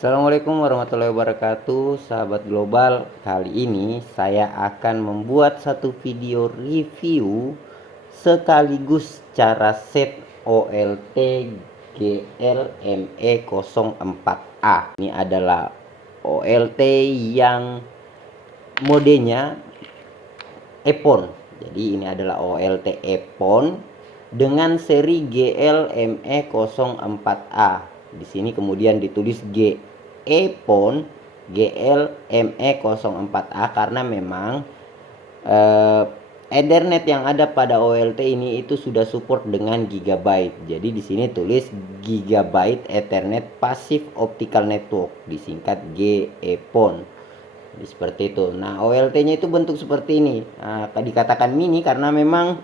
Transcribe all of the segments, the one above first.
Assalamualaikum warahmatullahi wabarakatuh, sahabat global. Kali ini saya akan membuat satu video review sekaligus cara set OLT GLME04A. Ini adalah OLT yang modenya EPON. Jadi ini adalah OLT EPON dengan seri GLME04A. Di sini kemudian ditulis G EPON GLME04A karena memang Ethernet yang ada pada OLT ini itu sudah support dengan gigabyte. Jadi di sini tulis Gigabyte Ethernet Passive Optical Network, disingkat GEPON. Seperti itu. Nah, OLT-nya itu bentuk seperti ini. Dikatakan mini karena memang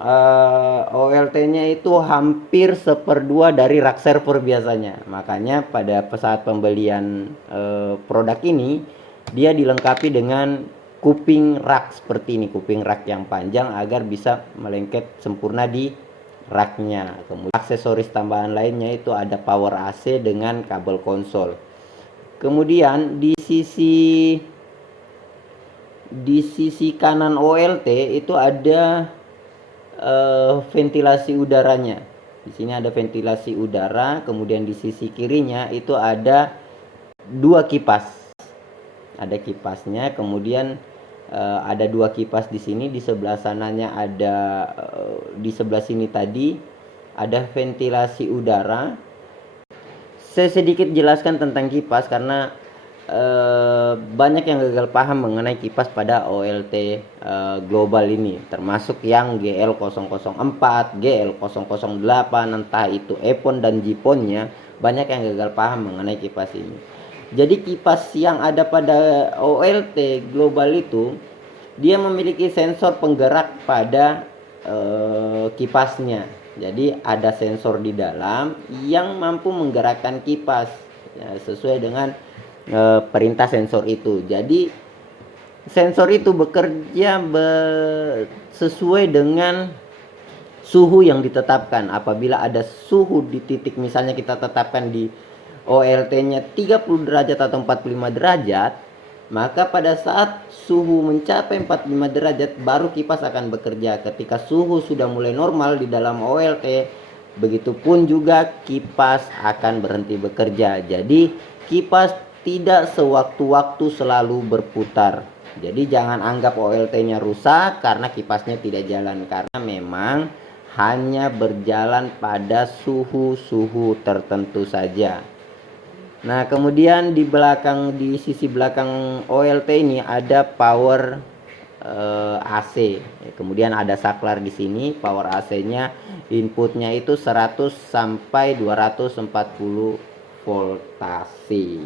OLT-nya itu hampir 1/2 dari rak server biasanya. Makanya pada saat pembelian produk ini dia dilengkapi dengan kuping rak seperti ini, kuping rak yang panjang agar bisa melengket sempurna di raknya. Kemudian aksesoris tambahan lainnya itu ada power AC dengan kabel konsol. Kemudian di sisi kanan OLT itu ada ventilasi udaranya. Di sini ada ventilasi udara, kemudian di sisi kirinya itu ada 2 kipas. Ada kipasnya, kemudian ada 2 kipas di sini, di sebelah sananya ada di sebelah sini tadi ada ventilasi udara. Saya sedikit jelaskan tentang kipas karena banyak yang gagal paham mengenai kipas pada OLT global ini, termasuk yang GL004, GL008, entah itu EPON dan GPON-nya, banyak yang gagal paham mengenai kipas ini. Jadi kipas yang ada pada OLT global itu dia memiliki sensor penggerak pada kipasnya. Jadi ada sensor di dalam yang mampu menggerakkan kipas ya, sesuai dengan perintah sensor itu. Jadi sensor itu bekerja sesuai dengan suhu yang ditetapkan. Apabila ada suhu di titik, misalnya kita tetapkan di OLT-nya 30 derajat atau 45 derajat, maka pada saat suhu mencapai 45 derajat baru kipas akan bekerja. Ketika suhu sudah mulai normal di dalam OLT, begitupun juga kipas akan berhenti bekerja. Jadi kipas tidak sewaktu-waktu selalu berputar. Jadi jangan anggap OLT-nya rusak karena kipasnya tidak jalan, karena memang hanya berjalan pada suhu-suhu tertentu saja. Nah, kemudian di sisi belakang OLT ini ada power AC. Kemudian ada saklar di sini. Power AC-nya inputnya itu 100 sampai 240 voltase.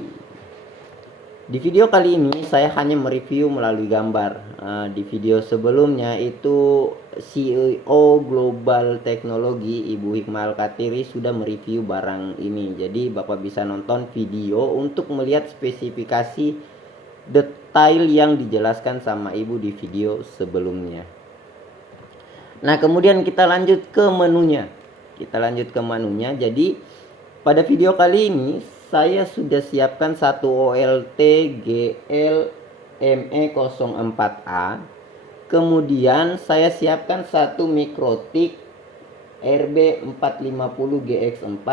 Di video kali ini saya hanya mereview melalui gambar. Di video sebelumnya itu CEO Global Teknologi Ibu Hikmah Al-Katiri sudah mereview barang ini. Jadi Bapak bisa nonton video untuk melihat spesifikasi detail yang dijelaskan sama Ibu di video sebelumnya. Nah, kemudian kita lanjut ke menunya. Jadi pada video kali ini saya sudah siapkan satu OLT GLME04A. Kemudian saya siapkan satu Mikrotik RB450GX4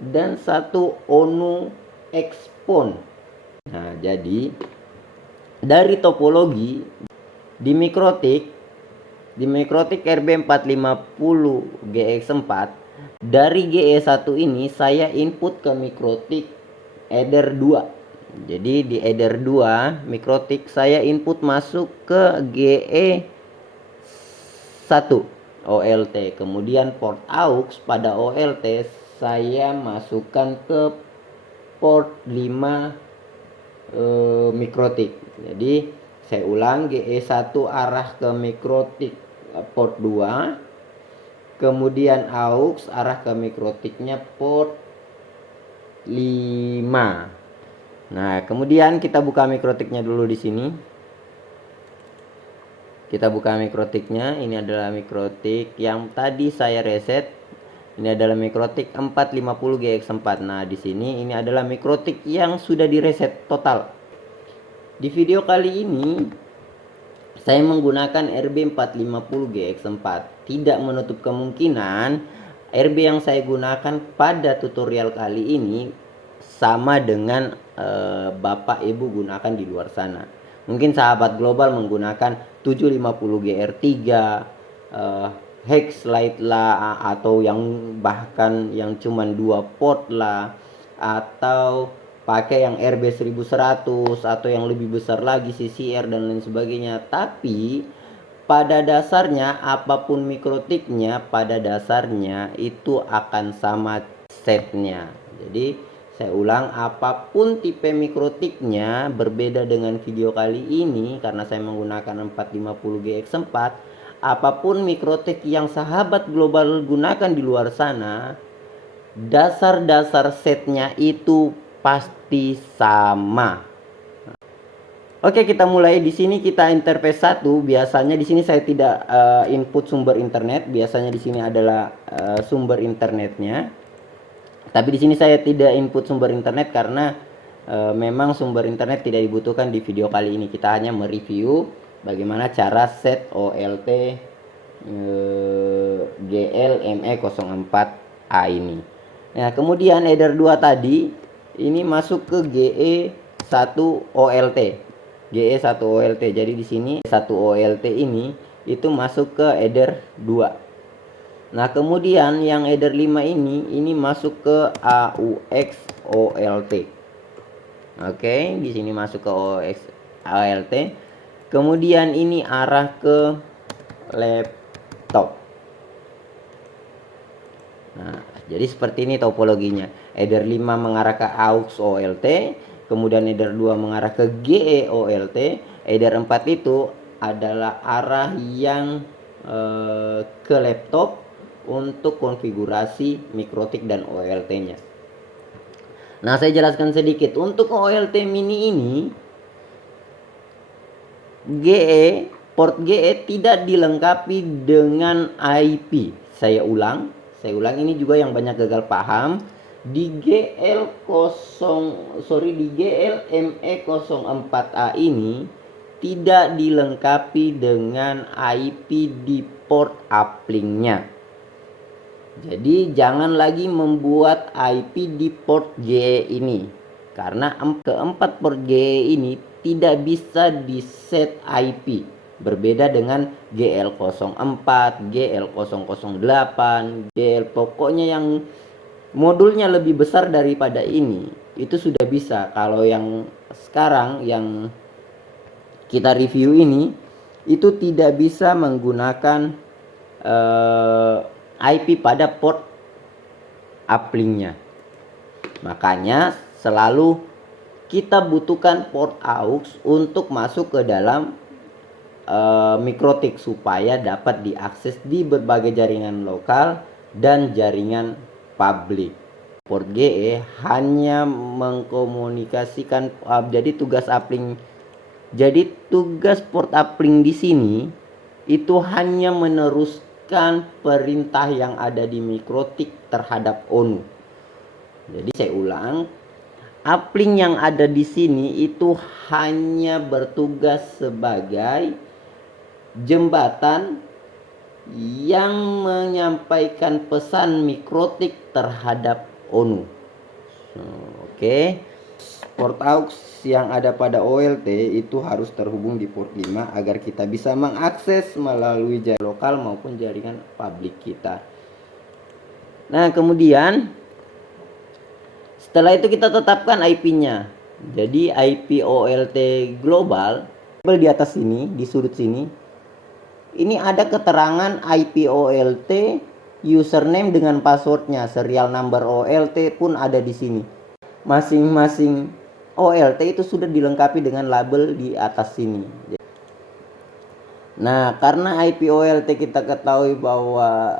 dan satu ONU EXPON. Nah, jadi dari topologi di Mikrotik RB450GX4 dari GE1 ini saya input ke Mikrotik Eder 2. Jadi di Eder 2 Mikrotik saya input masuk ke GE1 OLT. Kemudian port aux pada OLT saya masukkan ke port 5 Mikrotik. Jadi saya ulang, GE1 arah ke Mikrotik port 2. Kemudian aux arah ke Mikrotiknya port 5. Nah, kemudian kita buka Mikrotiknya dulu di sini. Kita buka Mikrotiknya. Ini adalah Mikrotik yang tadi saya reset. Ini adalah mikrotik 450GX4. Nah, di sini ini adalah mikrotik yang sudah direset total. Di video kali ini saya menggunakan RB450GX4. Tidak menutup kemungkinan RB yang saya gunakan pada tutorial kali ini sama dengan Bapak Ibu gunakan di luar sana. Mungkin sahabat global menggunakan 750GR3, Hexlite lah, atau yang bahkan yang cuman 2 port lah, atau pakai yang RB1100 atau yang lebih besar lagi CCR dan lain sebagainya. Tapi pada dasarnya apapun mikrotiknya, pada dasarnya itu akan sama setnya. Jadi saya ulang, apapun tipe mikrotiknya, berbeda dengan video kali ini karena saya menggunakan 450GX4. Apapun mikrotik yang sahabat global gunakan di luar sana, dasar-dasar setnya itu pasti sama. Oke, kita mulai. Di sini kita interface 1. Biasanya di sini saya tidak input sumber internet. Biasanya di sini adalah sumber internetnya. Tapi di sini saya tidak input sumber internet karena memang sumber internet tidak dibutuhkan di video kali ini. Kita hanya mereview bagaimana cara set OLT GL-ME04A ini. Nah, kemudian header 2 tadi ini masuk ke GE1 OLT. GE1 OLT. Jadi di sini 1 OLT ini itu masuk ke header 2. Nah, kemudian yang header 5 ini masuk ke AUX OLT. Oke, di sini masuk ke AUX OLT. Kemudian ini arah ke laptop. Nah, jadi seperti ini topologinya. Header 5 mengarah ke AUX OLT, kemudian header 2 mengarah ke GE OLT. Header 4 itu adalah arah yang ke laptop untuk konfigurasi mikrotik dan OLT-nya. Nah, saya jelaskan sedikit. Untuk OLT mini ini, port GE tidak dilengkapi dengan IP. Saya ulang ini juga yang banyak gagal paham. Di GL-ME04A ini tidak dilengkapi dengan IP di port uplink-nya. Jadi jangan lagi membuat IP di port GE ini, karena keempat port GE ini tidak bisa di set IP. Berbeda dengan GL04, GL008, GL, pokoknya yang modulnya lebih besar daripada ini itu sudah bisa. Kalau yang sekarang yang kita review ini itu tidak bisa menggunakan IP pada port uplink-nya. Makanya selalu kita butuhkan port AUX untuk masuk ke dalam mikrotik supaya dapat diakses di berbagai jaringan lokal dan jaringan publik. Port GE hanya mengkomunikasikan jadi tugas port uplink di sini itu hanya meneruskan perintah yang ada di mikrotik terhadap ONU. Jadi saya ulang, uplink yang ada di sini itu hanya bertugas sebagai jembatan yang menyampaikan pesan mikrotik terhadap ONU. Oke. Port AUX yang ada pada OLT itu harus terhubung di port 5 agar kita bisa mengakses melalui jaringan lokal maupun jaringan publik kita. Nah, kemudian setelah itu kita tetapkan IP-nya. Jadi IP OLT global di atas sini, di sudut sini, ini ada keterangan IP OLT, username dengan passwordnya, serial number OLT pun ada di sini. Masing-masing OLT itu sudah dilengkapi dengan label di atas sini. Nah, karena IP OLT kita ketahui bahwa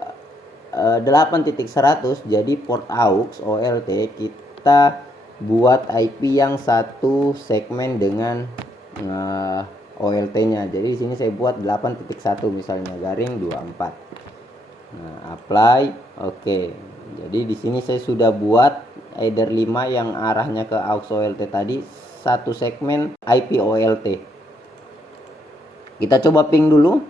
8.100, jadi port AUX OLT kita buat IP yang satu segmen dengan OLT-nya. Jadi di sini saya buat 8.1 misalnya garing 24. Nah, apply, oke. Jadi di sini saya sudah buat header 5 yang arahnya ke aux OLT tadi, satu segmen IP OLT. Kita coba ping dulu.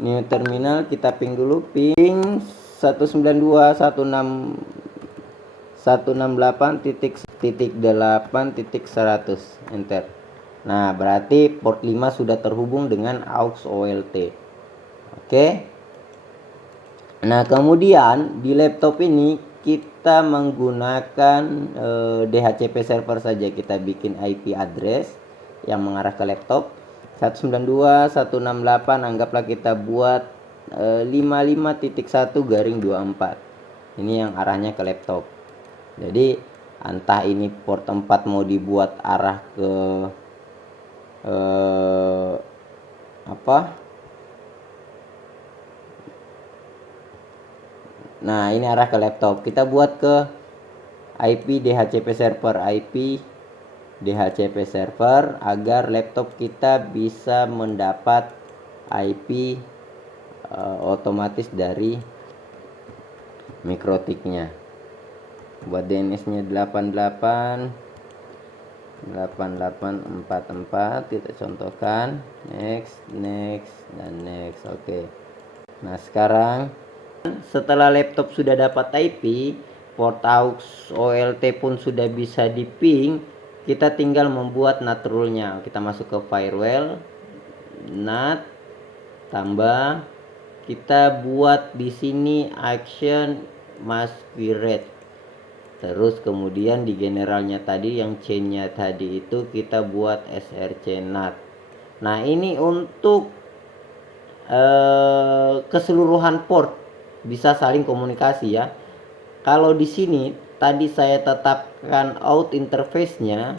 New terminal, kita ping dulu, ping 192.168.8.100, enter. Nah, berarti port 5 sudah terhubung dengan aux OLT. Oke. Nah, kemudian di laptop ini kita menggunakan DHCP server saja. Kita bikin IP address yang mengarah ke laptop 192.168, anggaplah kita buat 55.1/24. Ini yang arahnya ke laptop. Jadi entah ini port 4 mau dibuat arah ke nah, ini arah ke laptop. Kita buat ke IP DHCP server, IP DHCP server, agar laptop kita bisa mendapat IP otomatis dari mikrotiknya. Buat DNS-nya 88 kita contohkan, next, dan next. Oke. Nah, sekarang setelah laptop sudah dapat IP, port aux OLT pun sudah bisa di ping, kita tinggal membuat NAT rule-nya. Kita masuk ke firewall, NAT, tambah, kita buat di sini action must be read. Terus kemudian di generalnya tadi, yang chain-nya tadi itu kita buat src NAT. Nah, ini untuk keseluruhan port bisa saling komunikasi ya. Kalau di sini tadi saya tetapkan out interface-nya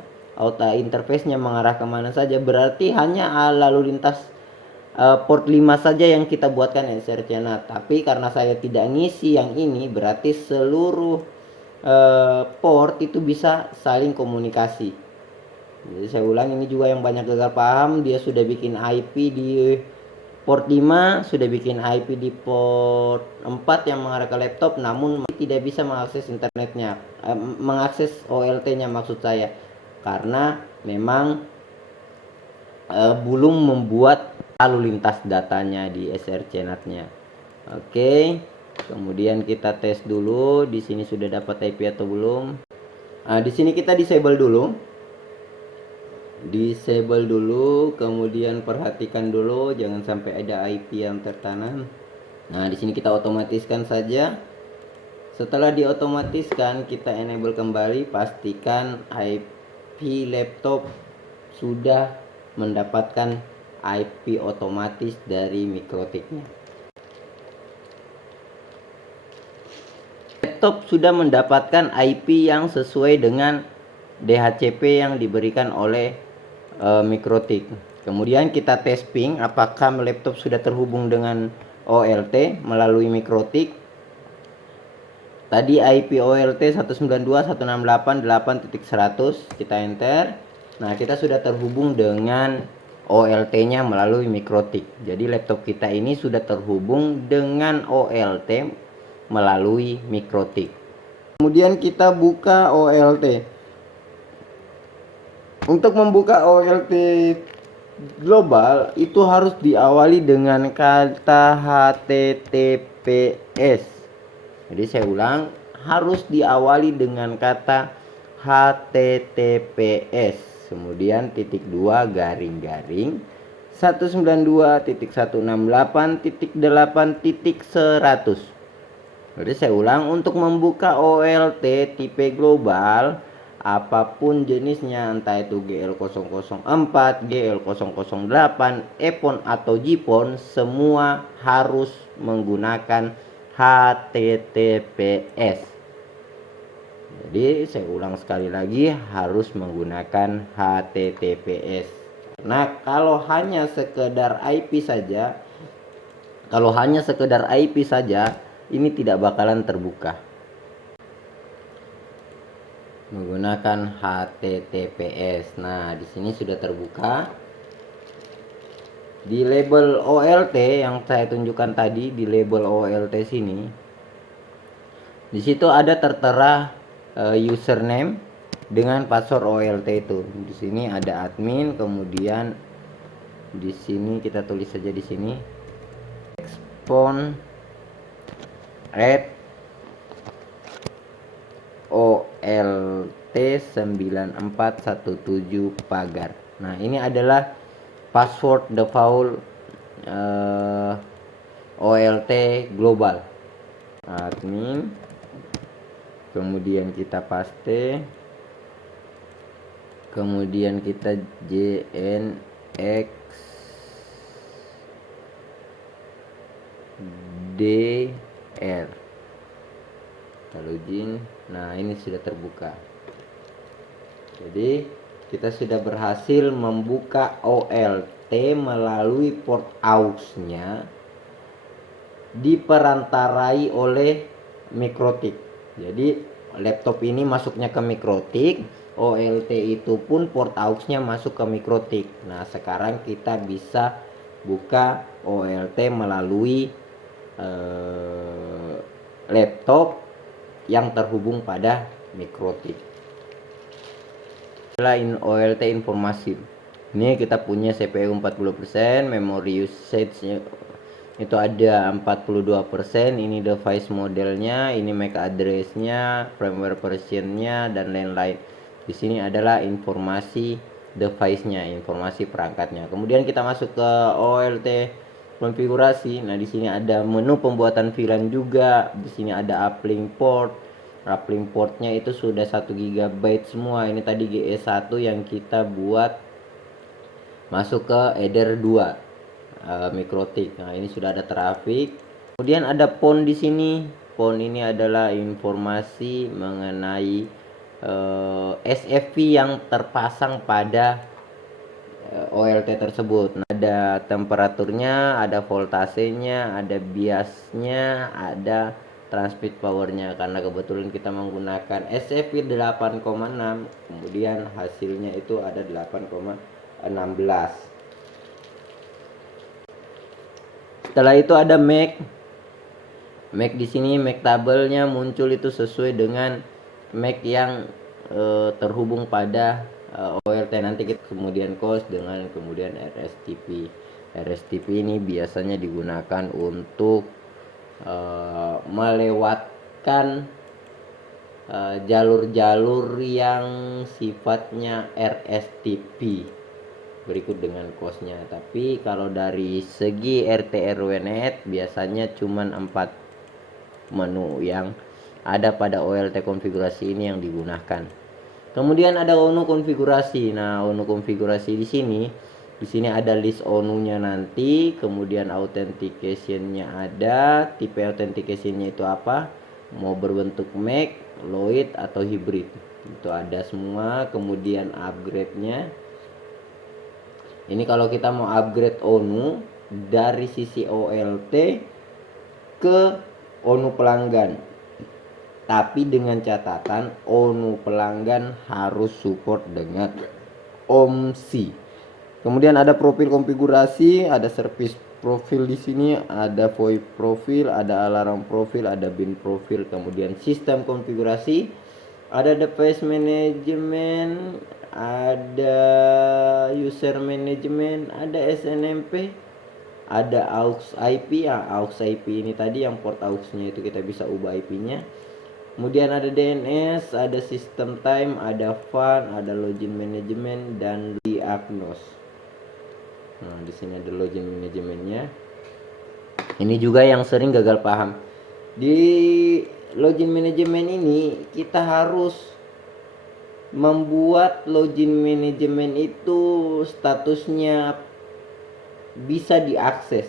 mengarah kemana saja, berarti hanya lalu lintas port 5 saja yang kita buatkan src NAT. Tapi karena saya tidak ngisi yang ini, berarti seluruh port itu bisa saling komunikasi. Jadi saya ulang, ini juga yang banyak gagal paham. Dia sudah bikin IP di port 5, sudah bikin IP di port 4 yang mengarah ke laptop, namun tidak bisa mengakses internetnya, mengakses OLT-nya maksud saya, karena memang belum membuat lalu lintas datanya di src NAT-nya. Oke. Kemudian kita tes dulu di sini sudah dapat IP atau belum. Di sini kita disable dulu, kemudian perhatikan dulu jangan sampai ada IP yang tertanam. Nah, di sini kita otomatiskan saja. Setelah diotomatiskan, kita enable kembali, pastikan IP laptop sudah mendapatkan IP otomatis dari mikrotiknya. Laptop sudah mendapatkan IP yang sesuai dengan DHCP yang diberikan oleh mikrotik. Kemudian kita tes ping apakah laptop sudah terhubung dengan OLT melalui mikrotik. Tadi IP OLT 192.168.8.100, kita enter. Nah, kita sudah terhubung dengan OLT-nya melalui mikrotik. Jadi laptop kita ini sudah terhubung dengan OLT melalui mikrotik. Kemudian kita buka OLT. Untuk membuka OLT global itu harus diawali dengan kata HTTPS. Jadi saya ulang, harus diawali dengan kata HTTPS. Kemudian titik 2 garing-garing 192.168.8.100. Jadi saya ulang, untuk membuka OLT tipe global apapun jenisnya, entah itu GL004, GL008, EPON atau JPON, semua harus menggunakan HTTPS. Jadi saya ulang sekali lagi, harus menggunakan HTTPS. Nah, kalau hanya sekedar IP saja, ini tidak bakalan terbuka menggunakan HTTPS. Nah, di sini sudah terbuka. Di label OLT yang saya tunjukkan tadi, di label OLT sini, di situ ada tertera username dengan password OLT itu. Di sini ada admin, kemudian di sini kita tulis saja di sini expon at OLT 9417 pagar. Nah, ini adalah password default OLT global. Admin, kemudian kita paste, kemudian kita JNX DR, login. Nah, ini sudah terbuka. Jadi kita sudah berhasil membuka OLT melalui port AUX-nya diperantarai oleh mikrotik. Jadi laptop ini masuknya ke mikrotik, OLT itu pun port AUX-nya masuk ke mikrotik. Nah, sekarang kita bisa buka OLT melalui laptop yang terhubung pada mikrotik. Selain OLT informasi, ini kita punya CPU 40%, memory usage itu ada 42%. Ini device modelnya, ini MAC address-nya, firmware version-nya, dan lain-lain. Di sini adalah informasi device-nya, informasi perangkatnya. Kemudian kita masuk ke OLT konfigurasi. Nah, di sini ada menu pembuatan VLAN juga. Di sini ada uplink port. Uplink portnya itu sudah 1 GB semua. Ini tadi GE1 yang kita buat masuk ke header 2 mikrotik. Nah, ini sudah ada traffic. Kemudian ada PON di sini. PON ini adalah informasi mengenai SFP yang terpasang pada OLT tersebut. Nah, ada temperaturnya, ada voltasenya, ada biasnya, ada transmit powernya. Karena kebetulan kita menggunakan SFP 8,6, kemudian hasilnya itu ada 8,16. Setelah itu ada MAC. MAC di sini, MAC tabelnya muncul itu sesuai dengan MAC yang terhubung pada OLT. Nanti kita kemudian COS dengan kemudian RSTP. RSTP ini biasanya digunakan untuk melewatkan jalur-jalur yang sifatnya RSTP berikut dengan COS-nya. Tapi kalau dari segi RT/RW-NET biasanya cuman 4 menu yang ada pada OLT konfigurasi ini yang digunakan. Kemudian ada ONU konfigurasi. Nah, ONU konfigurasi di sini ada list ONU-nya nanti, kemudian authentication-nya ada, tipe authentication-nya itu apa? Mau berbentuk MAC, Lloyd atau hybrid. Itu ada semua, kemudian upgrade-nya. Ini kalau kita mau upgrade ONU dari sisi OLT ke ONU pelanggan. Tapi dengan catatan ONU pelanggan harus support dengan OMSI. Kemudian ada profil konfigurasi, ada service profil di sini, ada VoIP profil, ada alarm profil, ada bin profil, kemudian sistem konfigurasi, ada device management, ada user management, ada SNMP, ada AUX IP. AUX IP ini tadi yang port AUX-nya itu kita bisa ubah IP-nya. Kemudian ada DNS, ada system time, ada FAN, ada login management, dan diagnos. Nah, di sini ada login manajemennya. Ini juga yang sering gagal paham. Di login manajemen ini kita harus membuat login manajemen itu statusnya bisa diakses.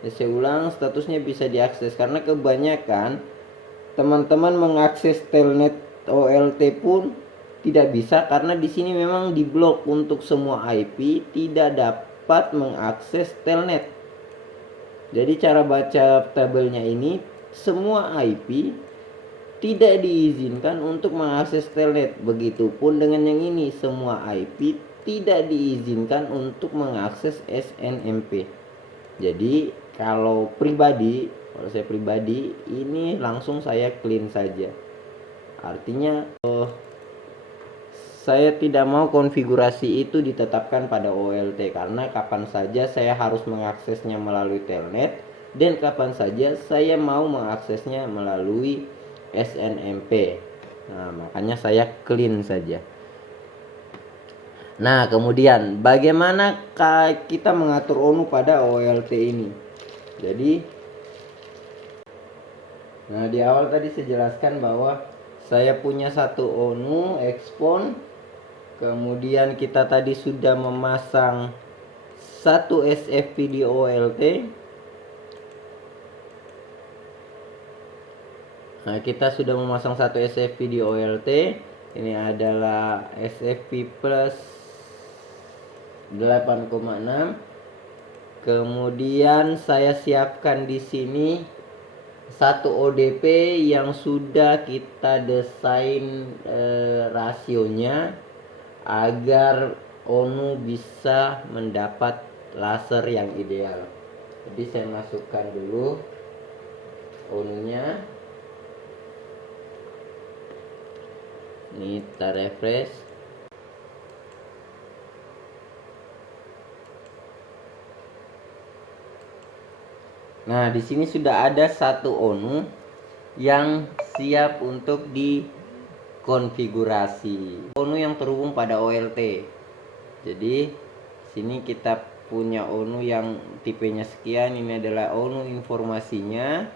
Saya ulang, statusnya bisa diakses karena kebanyakan teman-teman mengakses telnet OLT pun tidak bisa karena di sini memang diblok untuk semua IP, tidak dapat mengakses telnet. Jadi cara baca tabelnya ini, semua IP tidak diizinkan untuk mengakses telnet. Begitupun dengan yang ini, semua IP tidak diizinkan untuk mengakses SNMP. Jadi kalau saya pribadi ini langsung saya clean saja. Artinya saya tidak mau konfigurasi itu ditetapkan pada OLT, karena kapan saja saya harus mengaksesnya melalui telnet dan kapan saja saya mau mengaksesnya melalui SNMP. Nah, makanya saya clean saja. Nah, kemudian bagaimana kita mengatur ONU pada OLT ini? Jadi, nah di awal tadi saya jelaskan bahwa saya punya satu ONU expon. Kemudian kita tadi sudah memasang satu SFP di OLT. Nah, kita sudah memasang satu SFP di OLT. Ini adalah SFP plus 8,6. Kemudian saya siapkan di sini satu ODP yang sudah kita desain rasionya agar ONU bisa mendapat laser yang ideal. Jadi saya masukkan dulu ONU-nya. Ini kita refresh. Nah, di sini sudah ada satu ONU yang siap untuk dikonfigurasi. ONU yang terhubung pada OLT. Jadi, sini kita punya ONU yang tipenya sekian. Ini adalah ONU informasinya.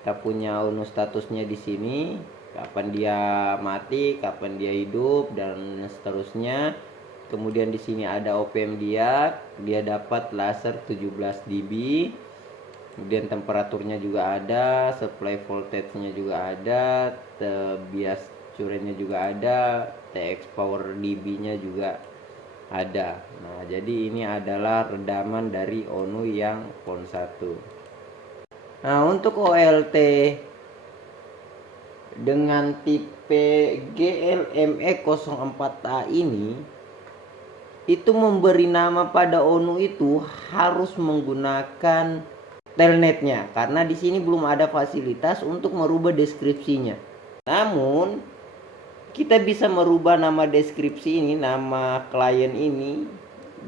Kita punya ONU statusnya di sini. Kapan dia mati, kapan dia hidup, dan seterusnya. Kemudian di sini ada OPM dia dapat laser 17 dB. Kemudian temperaturnya juga ada, supply voltage-nya juga ada, bias current-nya juga ada, TX power dB-nya juga ada. Nah, jadi ini adalah redaman dari ONU yang PON 1. Nah, untuk OLT dengan tipe GLME04A ini itu memberi nama pada ONU itu harus menggunakan telnetnya, karena di sini belum ada fasilitas untuk merubah deskripsinya. Namun kita bisa merubah nama deskripsi ini, nama klien ini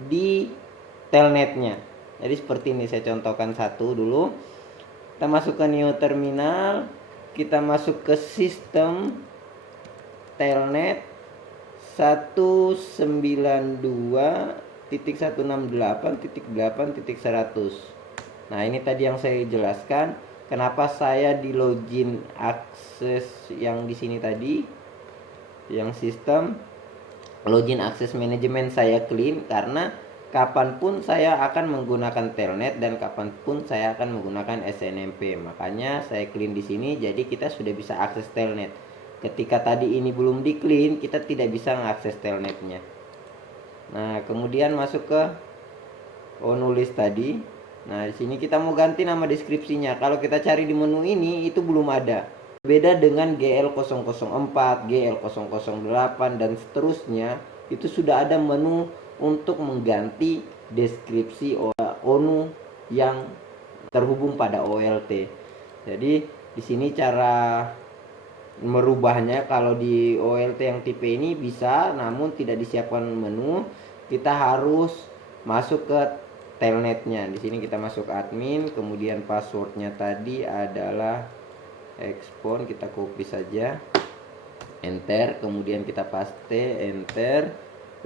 di telnetnya. Jadi seperti ini, saya contohkan satu dulu. Kita masukkan new terminal, kita masuk ke sistem telnet 192.168.8.100. Nah, ini tadi yang saya jelaskan kenapa saya di login akses yang di sini tadi, yang sistem login akses manajemen saya clean, karena kapanpun saya akan menggunakan telnet dan kapanpun saya akan menggunakan SNMP. Makanya saya clean di sini, jadi kita sudah bisa akses telnet. Ketika tadi ini belum di clean, kita tidak bisa mengakses telnetnya. Nah, kemudian masuk ke ONU list tadi. Nah, di sini kita mau ganti nama deskripsinya. Kalau kita cari di menu ini, itu belum ada. Beda dengan GL004, GL008, dan seterusnya. Itu sudah ada menu untuk mengganti deskripsi ONU yang terhubung pada OLT. Jadi, di sini cara merubahnya. Kalau di OLT yang tipe ini bisa, namun tidak disiapkan menu. Kita harus masuk ke telnetnya. Di sini kita masuk admin, kemudian passwordnya tadi adalah expon, kita copy saja, enter, kemudian kita paste, enter,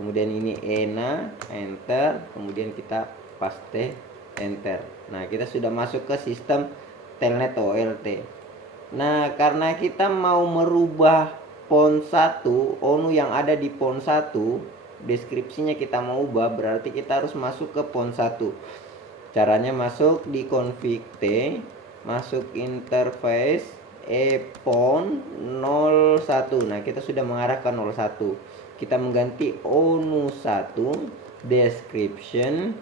kemudian ini ENA, enter, kemudian kita paste, enter. Nah, kita sudah masuk ke sistem telnet OLT. Nah, karena kita mau merubah PON 1, ONU yang ada di PON 1, deskripsinya kita mau ubah, berarti kita harus masuk ke PON 1. Caranya masuk di config T, masuk interface PON 01. Nah, kita sudah mengarah ke 01. Kita mengganti ONU 1, description,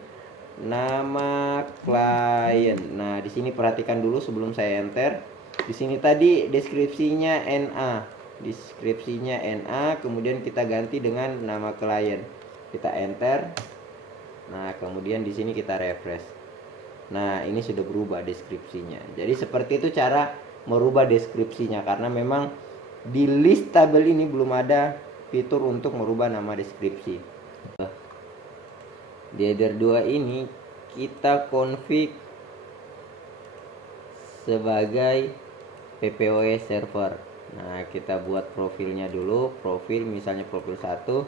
nama klien. Nah, di sini perhatikan dulu sebelum saya enter. Di sini tadi deskripsinya NA. Deskripsinya NA, kemudian kita ganti dengan nama klien. kita enter. Nah, kemudian di sini kita refresh. Nah, ini sudah berubah deskripsinya. Jadi seperti itu cara merubah deskripsinya, karena memang di list tabel ini belum ada fitur untuk merubah nama deskripsi. Di header 2 ini kita config sebagai PPOE server. Nah, kita buat profilnya dulu. Profil misalnya profil 1,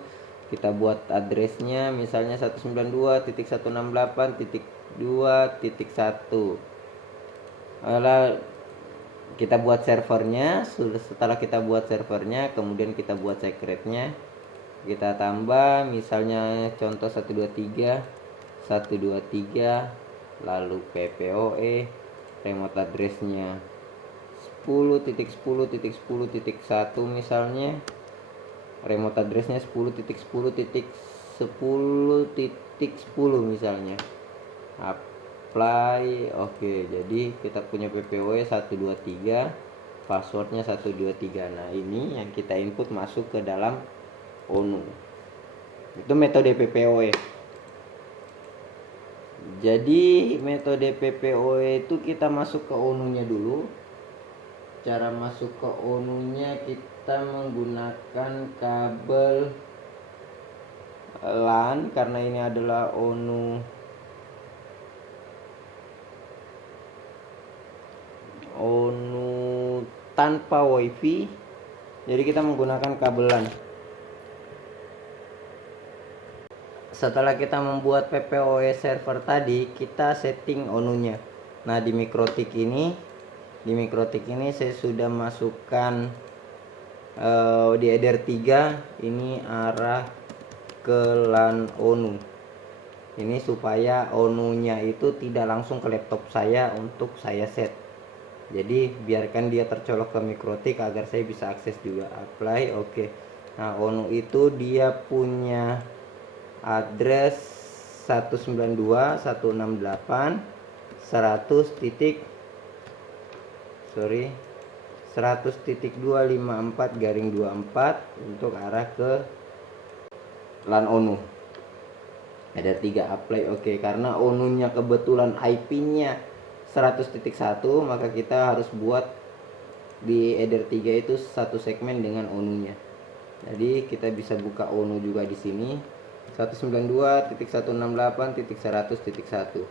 kita buat addressnya misalnya 192.168.2.1. Lalu kita buat servernya. Setelah kita buat servernya, kemudian kita buat secretnya, kita tambah misalnya contoh 123 lalu PPOE, remote addressnya 10.10.10.1 misalnya, remote addressnya 10.10.10.10 misalnya, apply. Oke, jadi kita punya PPOE 123, passwordnya 123. Nah, ini yang kita input masuk ke dalam ONU. Itu metode PPOE. Jadi metode PPOE itu kita masuk ke ONU-nya dulu. Cara masuk ke ONU-nya kita menggunakan kabel LAN, karena ini adalah ONU tanpa WiFi. Jadi kita menggunakan kabel LAN. Setelah kita membuat PPOE server tadi, kita setting ONU-nya. Nah, di Mikrotik ini saya sudah masukkan di header 3 ini arah ke LAN ONU. Ini supaya ONU-nya itu tidak langsung ke laptop saya untuk saya set. Jadi biarkan dia tercolok ke Mikrotik agar saya bisa akses juga. Apply, oke. Nah, ONU itu dia punya address 100.254 untuk arah ke LAN ONU. Ada 3, apply, oke. Karena ONU-nya kebetulan IP-nya 100.1, maka kita harus buat di header 3 itu satu segmen dengan ONU-nya. Jadi kita bisa buka ONU juga di sini. 192.168.100.1.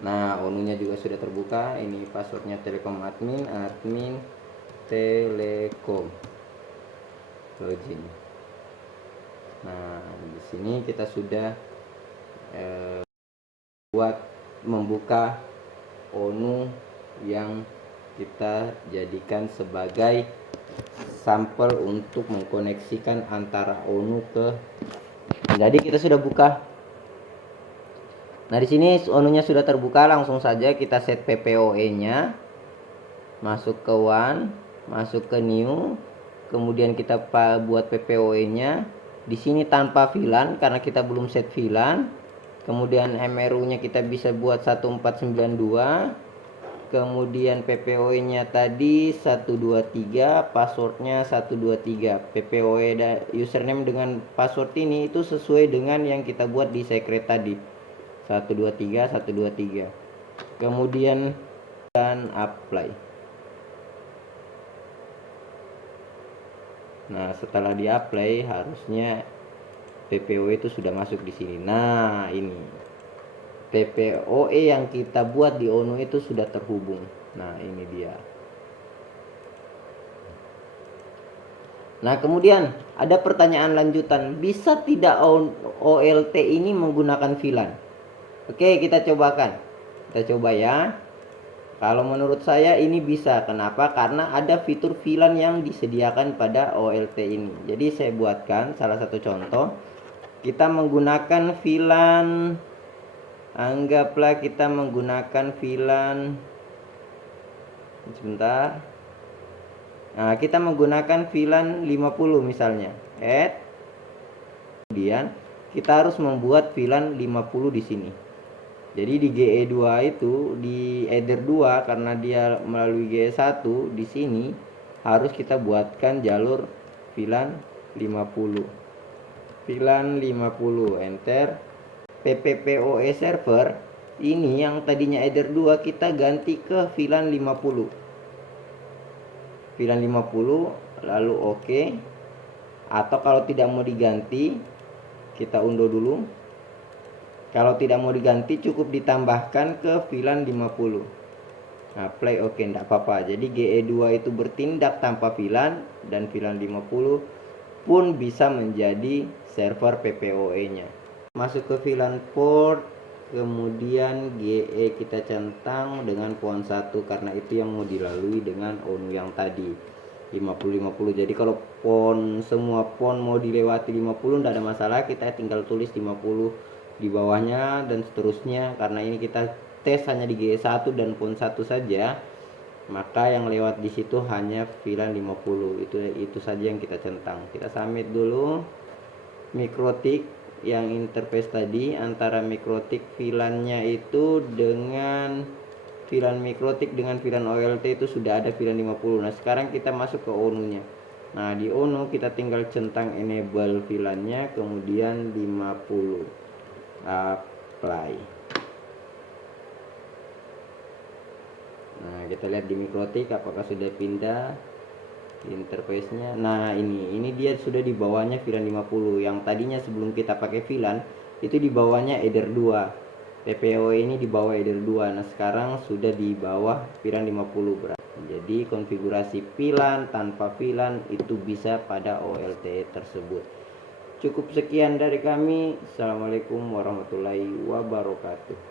Nah, ONU-nya juga sudah terbuka. Ini passwordnya Telekom admin Telekom login. Nah, di sini kita sudah membuka ONU yang kita jadikan sebagai sampel untuk mengkoneksikan antara ONU ke. Jadi kita sudah buka. Nah, di sini ONU-nya sudah terbuka, langsung saja kita set PPOE-nya. Masuk ke one, masuk ke new, kemudian kita buat PPOE-nya. Di sini tanpa VLAN karena kita belum set VLAN. Kemudian MRU-nya kita bisa buat 1492. Kemudian PPOE-nya tadi 123, passwordnya 123. PPOE dan username dengan password ini itu sesuai dengan yang kita buat di secret tadi. 123. Kemudian dan apply. Nah, setelah di-apply harusnya PPOE itu sudah masuk di sini. Nah, ini PPOE yang kita buat di ONU itu sudah terhubung. Nah, ini dia. Nah, kemudian ada pertanyaan lanjutan, bisa tidak OLT ini menggunakan VLAN? Oke, kita cobakan. Kita coba ya. Kalau menurut saya ini bisa. Kenapa? Karena ada fitur VLAN yang disediakan pada OLT ini. Jadi saya buatkan salah satu contoh. Kita menggunakan VLAN, anggaplah kita menggunakan VLAN, sebentar. Nah, kita menggunakan VLAN 50 misalnya. Kemudian kita harus membuat VLAN 50 di sini. Jadi di GE2 itu di header 2 karena dia melalui GE1 di sini harus kita buatkan jalur VLAN 50. VLAN 50 enter. PPPoE server ini yang tadinya header 2 kita ganti ke VLAN 50. VLAN 50 lalu oke. Atau kalau tidak mau diganti kita undo dulu. Kalau tidak mau diganti cukup ditambahkan ke VLAN 50. Nah, play oke, enggak apa-apa. Jadi GE2 itu bertindak tanpa VLAN dan VLAN 50 pun bisa menjadi server PPoE-nya. Masuk ke VLAN port, kemudian GE kita centang dengan PON 1 karena itu yang mau dilalui dengan ONU yang tadi 50-50. Jadi kalau semua PON mau dilewati 50 enggak ada masalah, kita tinggal tulis 50 di bawahnya dan seterusnya. Karena ini kita tes hanya di GE1 dan PON 1 saja, maka yang lewat di situ hanya VLAN 50. Itu saja yang kita centang. Kita submit dulu. Mikrotik yang interface tadi antara mikrotik VLAN-nya itu dengan VLAN mikrotik dengan VLAN OLT itu sudah ada VLAN 50. Nah, sekarang kita masuk ke ONU-nya. Nah, di ONU kita tinggal centang enable VLAN-nya, kemudian 50. Apply. Nah, kita lihat di mikrotik apakah sudah pindah interface-nya. Nah, ini dia sudah di bawahnya VLAN 50. Yang tadinya sebelum kita pakai VLAN itu di bawahnya header 2. PPoE ini di bawah header 2. Nah, sekarang sudah di bawah VLAN 50 berarti. Jadi konfigurasi VLAN tanpa VLAN itu bisa pada OLT tersebut. Cukup sekian dari kami. Assalamualaikum warahmatullahi wabarakatuh.